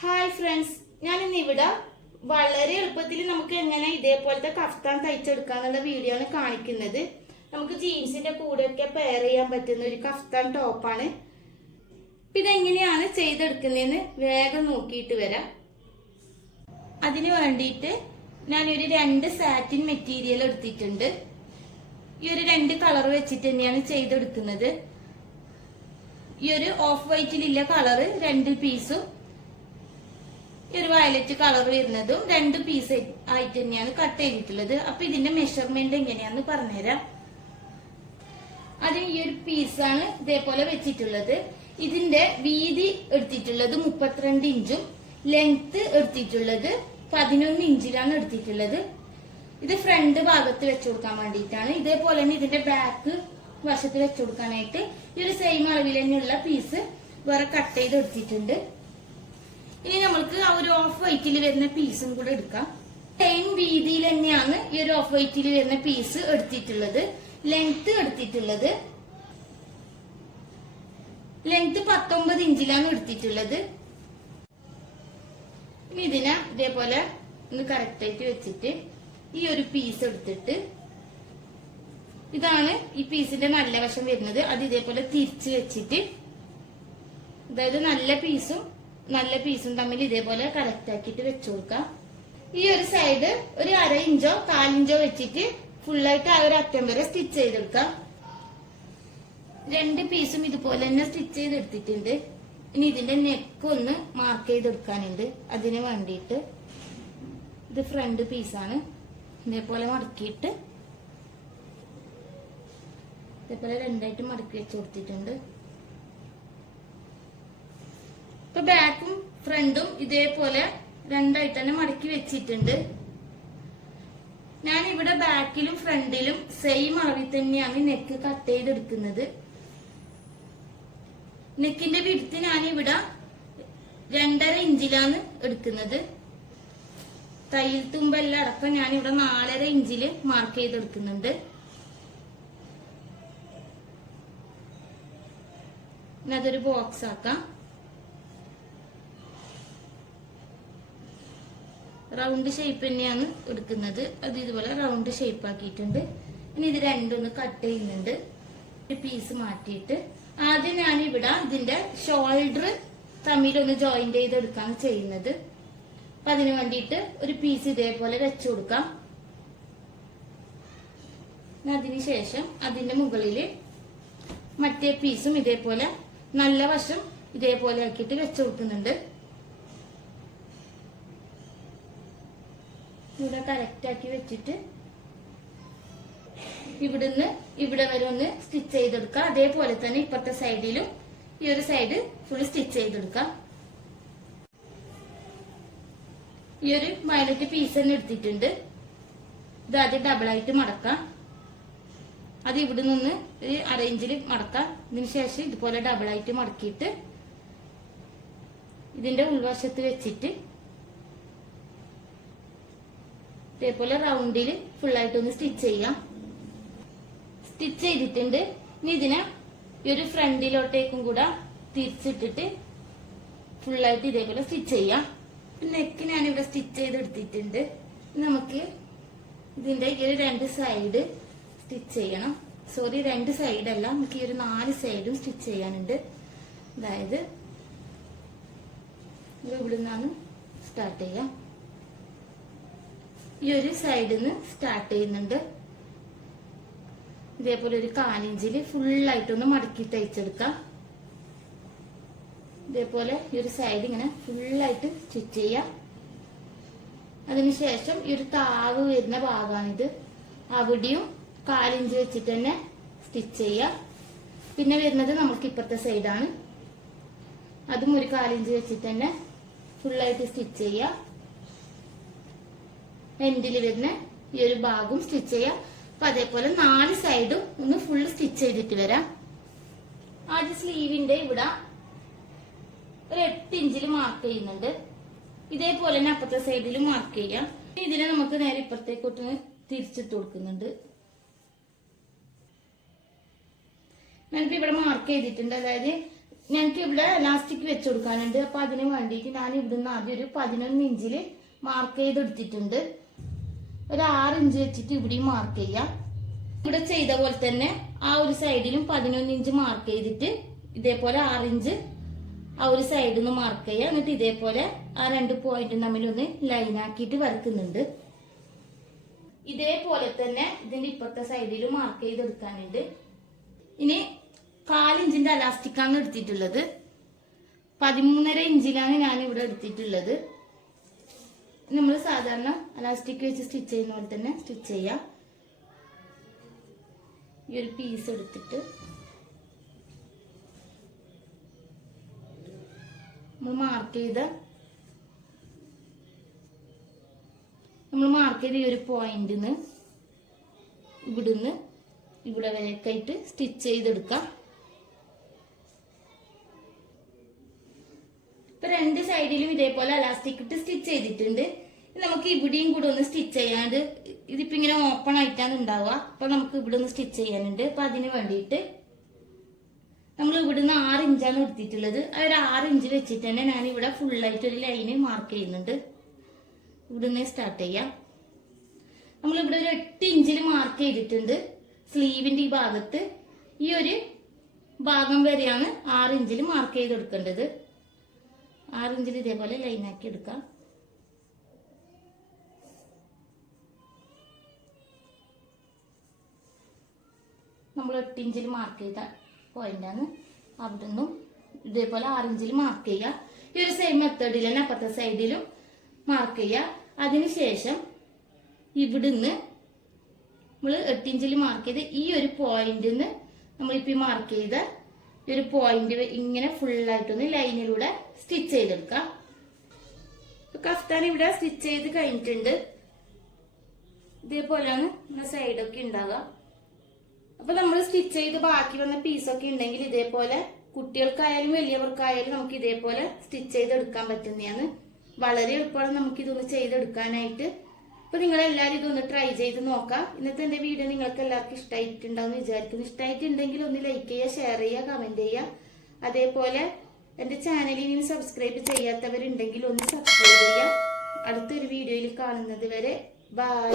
Hi friends, ഞാൻ ഇന്നിവിടെ വളരെ എളുപ്പത്തിൽ നമുക്ക് എങ്ങനെ ഇതേപോലത്തെ കഫ്താൻ തയ്ച്ചെടുക്കാന്നുള്ള വീഡിയോ ആണ് കാണിക്കുന്നത്. നമുക്ക് ജീൻസിന്റെ കൂടെയൊക്കെ പെയർ ചെയ്യാൻ പറ്റുന്ന ഒരു കഫ്താൻ ടോപ്പാണ്. ഇതെങ്ങനെയാണ് ചെയ്തെടുക്കുന്നതെന്ന് വേഗം നോക്കിയിട്ട് വരാം. അതിന് വേണ്ടിയിട്ട് ഞാനൊരു 2 സാറ്റിൻ മെറ്റീരിയൽ എടുത്തിട്ടുണ്ട്. ഈ ഒരു 2 കളർ വെച്ചിട്ട് തന്നെയാണ് ചെയ്തെടുക്കുന്നത്. ഈ ഒരു ഓഫ് വൈറ്റിലുള്ള കളറ് 2 പീസും ഈ ഒരു വയലറ്റ് കളർ വരുന്നതും 2 പീസ് ആയിട്ട് തന്നെയാണ് കട്ട് ചെയ്തിട്ടുള്ളത്. അപ്പൊ ഇതിന്റെ മെഷർമെന്റ് എങ്ങനെയാന്ന് പറഞ്ഞുതരാം. അതിന് ഈ ഒരു പീസാണ് ഇതേപോലെ വെച്ചിട്ടുള്ളത്. ഇതിന്റെ വീതി എടുത്തിട്ടുള്ളത് 32 ഇഞ്ചും ലെങ്ത് എടുത്തിട്ടുള്ളത് 11 ഇഞ്ചിലാണ് എടുത്തിട്ടുള്ളത്. ഇത് ഫ്രണ്ട് ഭാഗത്ത് വെച്ചു കൊടുക്കാൻ വേണ്ടിയിട്ടാണ്. ഇതേപോലെ തന്നെ ഇതിന്റെ ബാക്ക് വശത്ത് വെച്ചു കൊടുക്കാനായിട്ട് ഈ ഒരു സെയിം അളവിൽ തന്നെയുള്ള പീസ് വേറെ കട്ട് ചെയ്ത് എടുത്തിട്ടുണ്ട്. ഇനി നമ്മൾക്ക് ആ ഒരു ഓഫ് വൈറ്റിൽ വരുന്ന പീസും കൂടെ എടുക്കാം. സെയിം വീതിയിൽ തന്നെയാണ് ഈ ഒരു ഓഫ് വൈറ്റിൽ വരുന്ന പീസ് എടുത്തിട്ടുള്ളത്. ലെങ്ത് എടുത്തിട്ടുള്ളത് 19 ഇഞ്ചിലാണ് എടുത്തിട്ടുള്ളത്. ഇനി ഇതിനെ ഇതേപോലെ ഒന്ന് കറക്റ്റ് ആയിട്ട് വെച്ചിട്ട് ഈ ഒരു പീസ് എടുത്തിട്ട്, ഇതാണ് ഈ പീസിന്റെ നല്ല വശം വരുന്നത്, അത് ഇതേപോലെ തിരിച്ച് വെച്ചിട്ട്, അതായത് നല്ല പീസും തമ്മിൽ ഇതേപോലെ കറക്റ്റ് ആക്കിയിട്ട് വെച്ചു കൊടുക്കാം. ഈ ഒരു സൈഡ് ഒരു 1/2 ഇഞ്ചോ 1/4 ഇഞ്ചോ വെച്ചിട്ട് ഫുള്ളായിട്ട് ആ ഒരു അറ്റം വരെ സ്റ്റിച്ച് ചെയ്തെടുക്കാം. 2 പീസും ഇതുപോലെ തന്നെ സ്റ്റിച്ച് ചെയ്തെടുത്തിട്ടുണ്ട്. ഇനി ഇതിന്റെ നെക്ക് ഒന്ന് മാർക്ക് ചെയ്തെടുക്കാനുണ്ട്. അതിന് വേണ്ടിയിട്ട് ഇത് ഫ്രണ്ട് പീസാണ്. ഇതേപോലെ മടക്കിയിട്ട് ഇതേപോലെ 2ആയിട്ട് മടക്കി വെച്ച് കൊടുത്തിട്ടുണ്ട്. ഇപ്പൊ ബാക്കും ഫ്രണ്ടും ഇതേപോലെ 2ആയിട്ട് തന്നെ മടക്കി വെച്ചിട്ടുണ്ട്. ഞാൻ ഇവിടെ ബാക്കിലും ഫ്രണ്ടിലും സെയിം അളവിൽ തന്നെയാണ് നെക്ക് കട്ട് ചെയ്തെടുക്കുന്നത്. നെക്കിന്റെ വിഡ്ത്ത് ഞാൻ ഇവിടെ 2.5 ഇഞ്ചിലാണ് എടുക്കുന്നത്. തയ്യൽ തുമ്പെല്ലാം അടക്കം ഞാൻ ഇവിടെ 4.5 ഇഞ്ചില് മാർക്ക് ചെയ്തെടുക്കുന്നുണ്ട്. ഇനി അതൊരു ബോക്സ് ആക്കാം. റൗണ്ട് ഷേപ്പ് തന്നെയാണ് എടുക്കുന്നത്. അത് ഇതുപോലെ റൗണ്ട് ഷേപ്പ് ആക്കിയിട്ടുണ്ട്. ഇനി ഇത് രണ്ടൊന്ന് കട്ട് ചെയ്യുന്നുണ്ട്. ഒരു പീസ് മാറ്റിയിട്ട് ആദ്യം ഞാനിവിടെ ഇതിന്റെ ഷോൾഡർ തമ്മിലൊന്ന് ജോയിന്റ് ചെയ്തെടുക്കാണ് ചെയ്യുന്നത്. അപ്പൊ അതിനു വേണ്ടിയിട്ട് ഒരു പീസ് ഇതേപോലെ വെച്ചു കൊടുക്കാം. അതിനുശേഷം അതിന്റെ മുകളില് മറ്റേ പീസും ഇതേപോലെ നല്ല വശം ഇതേപോലെ ആക്കിയിട്ട് വെച്ചു കൊടുക്കുന്നുണ്ട്. ഇവിടെ കറക്റ്റ് ആക്കി വെച്ചിട്ട് ഇവിടുന്ന് ഇവിടെ വരെ ഒന്ന് സ്റ്റിച്ച് ചെയ്തെടുക്കാം. അതേപോലെ തന്നെ ഇപ്പുറത്തെ സൈഡിലും ഈ ഒരു സൈഡ് ഫുൾ സ്റ്റിച്ച് ചെയ്തെടുക്കാം. ഈ ഒരു വയലറ്റ് പീസ് തന്നെ എടുത്തിട്ടുണ്ട്. ഇത് ആദ്യം ഡബിളായിട്ട് മടക്കാം. അത് ഇവിടെ നിന്ന് ഒരു 1/2 ഇഞ്ചിൽ മടക്കാം. ഇതിന് ശേഷം ഇതുപോലെ ഡബിളായിട്ട് മടക്കിയിട്ട് ഇതിന്റെ ഉൾവശത്ത് വെച്ചിട്ട് ഇതേപോലെ റൗണ്ടിൽ ഫുള്ളായിട്ടൊന്ന് സ്റ്റിച്ച് ചെയ്യാം. സ്റ്റിച്ച് ചെയ്തിട്ടുണ്ട്. ഇനി ഇതിനെ ഈ ഒരു ഫ്രണ്ടിലോട്ടേക്കും കൂടെ തിരിച്ചിട്ടിട്ട് ഫുള്ളായിട്ട് ഇതേപോലെ സ്റ്റിച്ച് ചെയ്യാം. നെക്ക് ഞാനിവിടെ സ്റ്റിച്ച് ചെയ്തെടുത്തിട്ടുണ്ട്. നമുക്ക് ഇതിന്റെ ഈ ഒരു 2 സൈഡ് സ്റ്റിച്ച് ചെയ്യണം. സോറി, 2 സൈഡല്ല, നമുക്ക് ഈ ഒരു 4 സൈഡും സ്റ്റിച്ച് ചെയ്യാനുണ്ട്. അതായത് ഇവിടെ നിന്നാണ് സ്റ്റാർട്ട് ചെയ്യാം. ഈ ഒരു സൈഡിൽ നിന്ന് സ്റ്റാർട്ട് ചെയ്യുന്നുണ്ട്. ഇതേപോലെ ഒരു 1/4 ഇഞ്ചില് ഫുള്ളായിട്ടൊന്ന് മടക്കി തയ്ച്ചെടുക്കാം. ഇതേപോലെ ഈ ഒരു സൈഡ് ഇങ്ങനെ ഫുള്ളായിട്ട് സ്റ്റിച്ച് ചെയ്യാം. അതിനുശേഷം ഈ ഒരു താവ് വരുന്ന ഭാഗമാണിത്. അവിടെയും 1/4 ഇഞ്ച് വെച്ചിട്ട് തന്നെ സ്റ്റിച്ച് ചെയ്യാം. പിന്നെ വരുന്നത് നമുക്ക് ഇപ്പുറത്തെ സൈഡാണ്. അതും ഒരു 1/4 ഇഞ്ച് വെച്ചിട്ട് തന്നെ ഫുള്ളായിട്ട് സ്റ്റിച്ച് ചെയ്യാം. എൻഡിൽ വരുന്ന ഈ ഒരു ഭാഗവും സ്റ്റിച്ച് ചെയ്യാം. അപ്പൊ അതേപോലെ 4 സൈഡും ഒന്ന് ഫുൾ സ്റ്റിച്ച് ചെയ്തിട്ട് വരാം. ആദ്യം സ്ലീവിന്റെ ഇവിടെ ഒരു 8 ഇഞ്ചിൽ മാർക്ക് ചെയ്യുന്നുണ്ട്. ഇതേപോലെ തന്നെ അപ്പുറത്തെ സൈഡിൽ മാർക്ക് ചെയ്യാം. ഇതിനെ നമുക്ക് നേരെ ഇപ്പുറത്തേക്കൊട്ട് തിരിച്ചിട്ട് കൊടുക്കുന്നുണ്ട്. ഞാനിപ്പോ ഇവിടെ മാർക്ക് ചെയ്തിട്ടുണ്ട്. അതായത് ഞങ്ങൾക്ക് ഇവിടെ എലാസ്റ്റിക് വെച്ച് കൊടുക്കാനുണ്ട്. അപ്പൊ അതിന് വേണ്ടിയിട്ട് ഞാൻ ഇവിടുന്ന് ആദ്യം ഒരു 11 ഇഞ്ചില് മാർക്ക് ചെയ്തെടുത്തിട്ടുണ്ട്. ഒരു 6 ഇഞ്ച് വെച്ചിട്ട് ഇവിടെയും മാർക്ക് ചെയ്യാം. ഇവിടെ ചെയ്ത പോലെ തന്നെ ആ ഒരു സൈഡിലും 11 ഇഞ്ച് മാർക്ക് ചെയ്തിട്ട് ഇതേപോലെ 6 ഇഞ്ച് ആ ഒരു സൈഡിൽ നിന്ന് മാർക്ക് ചെയ്യുക. എന്നിട്ട് ഇതേപോലെ ആ 2 പോയിന്റും തമ്മിലൊന്ന് ലൈനാക്കിയിട്ട് വരക്കുന്നുണ്ട്. ഇതേപോലെ തന്നെ ഇതിന്റെ ഇപ്പുറത്തെ സൈഡിൽ മാർക്ക് ചെയ്തെടുക്കാനുണ്ട്. ഇനി 4 ഇഞ്ചിന്റെ അലാസ്റ്റിക്കാണ് എടുത്തിട്ടുള്ളത്. 13.5 ഇഞ്ചിലാണ് ഞാൻ ഇവിടെ എടുത്തിട്ടുള്ളത്. നമ്മൾ സാധാരണ അലാസ്റ്റിക് വെച്ച് സ്റ്റിച്ച് ചെയ്യുന്ന പോലെ തന്നെ സ്റ്റിച്ച് ചെയ്യാം. ഈ ഒരു പീസ് എടുത്തിട്ട് നമ്മൾ മാർക്ക് ചെയ്ത ഈ ഒരു പോയിന്റിന്ന് ഇവിടുന്ന് ഇവിടെ വരെയൊക്കെയായിട്ട് സ്റ്റിച്ച് ചെയ്തെടുക്കാം. ഇപ്പൊ 2 സൈഡിലും ഇതേപോലെ അലാസ്റ്റിക് ഇട്ട് സ്റ്റിച്ച് ചെയ്തിട്ടുണ്ട്. നമുക്ക് ഇവിടെയും കൂടെ ഒന്ന് സ്റ്റിച്ച് ചെയ്യാണ്ട്, ഇതിപ്പോ ഇങ്ങനെ ഓപ്പൺ ആയിട്ടാണ് ഉണ്ടാവുക. അപ്പൊ നമുക്ക് ഇവിടെ ഒന്ന് സ്റ്റിച്ച് ചെയ്യാനുണ്ട്. അപ്പൊ അതിന് വേണ്ടിയിട്ട് നമ്മൾ ഇവിടുന്ന് 6 ഇഞ്ചാണ് എടുത്തിട്ടുള്ളത്. ആ ഒരു 6 ഇഞ്ച് വെച്ചിട്ട് തന്നെ ഞാൻ ഇവിടെ ഫുള്ളായിട്ട് ഒരു ലൈന് മാർക്ക് ചെയ്യുന്നുണ്ട്. ഇവിടുന്ന് സ്റ്റാർട്ട് ചെയ്യാം. നമ്മളിവിടെ ഒരു 8 ഇഞ്ചിൽ മാർക്ക് ചെയ്തിട്ടുണ്ട്. സ്ലീവിന്റെ ഈ ഭാഗത്ത് ഈ ഒരു ഭാഗം വരെയാണ് 6 ഇഞ്ചിൽ മാർക്ക് ചെയ്ത് കൊടുക്കേണ്ടത്. 6 ഇഞ്ചിൽ ഇതേപോലെ ലൈനാക്കി എടുക്കാം. നമ്മൾ 8 ഇഞ്ചിൽ മാർക്ക് ചെയ്ത പോയിന്റാണ്. അവിടെ നിന്നും ഇതേപോലെ 6 ഇഞ്ചിൽ മാർക്ക് ചെയ്യുക. ഈ ഒരു സെയിം മെത്തേഡിൽ തന്നെ അപ്പുറത്തെ സൈഡിലും മാർക്ക് ചെയ്യുക. അതിനുശേഷം ഇവിടുന്ന് നമ്മൾ 8 ഇഞ്ചിൽ മാർക്ക് ചെയ്ത് ഈ ഒരു പോയിന്റിൽ നിന്ന് നമ്മളിപ്പോ മാർക്ക് ചെയ്ത ഈ ഒരു പോയിന്റ് ഇങ്ങനെ ഫുള്ളായിട്ടൊന്ന് ലൈനിലൂടെ സ്റ്റിച്ച് ചെയ്തെടുക്കാം. കഫ്താൻ ഇവിടെ സ്റ്റിച്ച് ചെയ്ത് കഴിഞ്ഞിട്ടുണ്ട്. ഇതേപോലെയാണ് സൈഡൊക്കെ ഉണ്ടാവുക. അപ്പൊ നമ്മൾ സ്റ്റിച്ച് ചെയ്ത് ബാക്കി വന്ന പീസൊക്കെ ഉണ്ടെങ്കിൽ ഇതേപോലെ കുട്ടികൾക്കായാലും വലിയവർക്കായാലും നമുക്ക് ഇതേപോലെ സ്റ്റിച്ച് ചെയ്തെടുക്കാൻ പറ്റുന്നതാണ്. വളരെ എളുപ്പമാണ് നമുക്ക് ഇതൊന്ന് ചെയ്തെടുക്കാനായിട്ട്. അപ്പൊ നിങ്ങൾ എല്ലാവരും ഇതൊന്ന് ട്രൈ ചെയ്ത് നോക്കാം. ഇന്നത്തെ എന്റെ വീഡിയോ നിങ്ങൾക്ക് എല്ലാവർക്കും ഇഷ്ടമായിട്ടുണ്ടാവും വിചാരിക്കുന്നു. ഇഷ്ടമായിട്ടുണ്ടെങ്കിൽ ഒന്ന് ലൈക്ക് ചെയ്യുക, ഷെയർ ചെയ്യുക, കമന്റ് ചെയ്യുക. അതേപോലെ എന്റെ ചാനലിൽ ഇനി സബ്സ്ക്രൈബ് ചെയ്യാത്തവരുണ്ടെങ്കിൽ ഒന്ന് സബ്സ്ക്രൈബ് ചെയ്യുക. അടുത്തൊരു വീഡിയോയിൽ കാണുന്നത് വരെ ബൈ.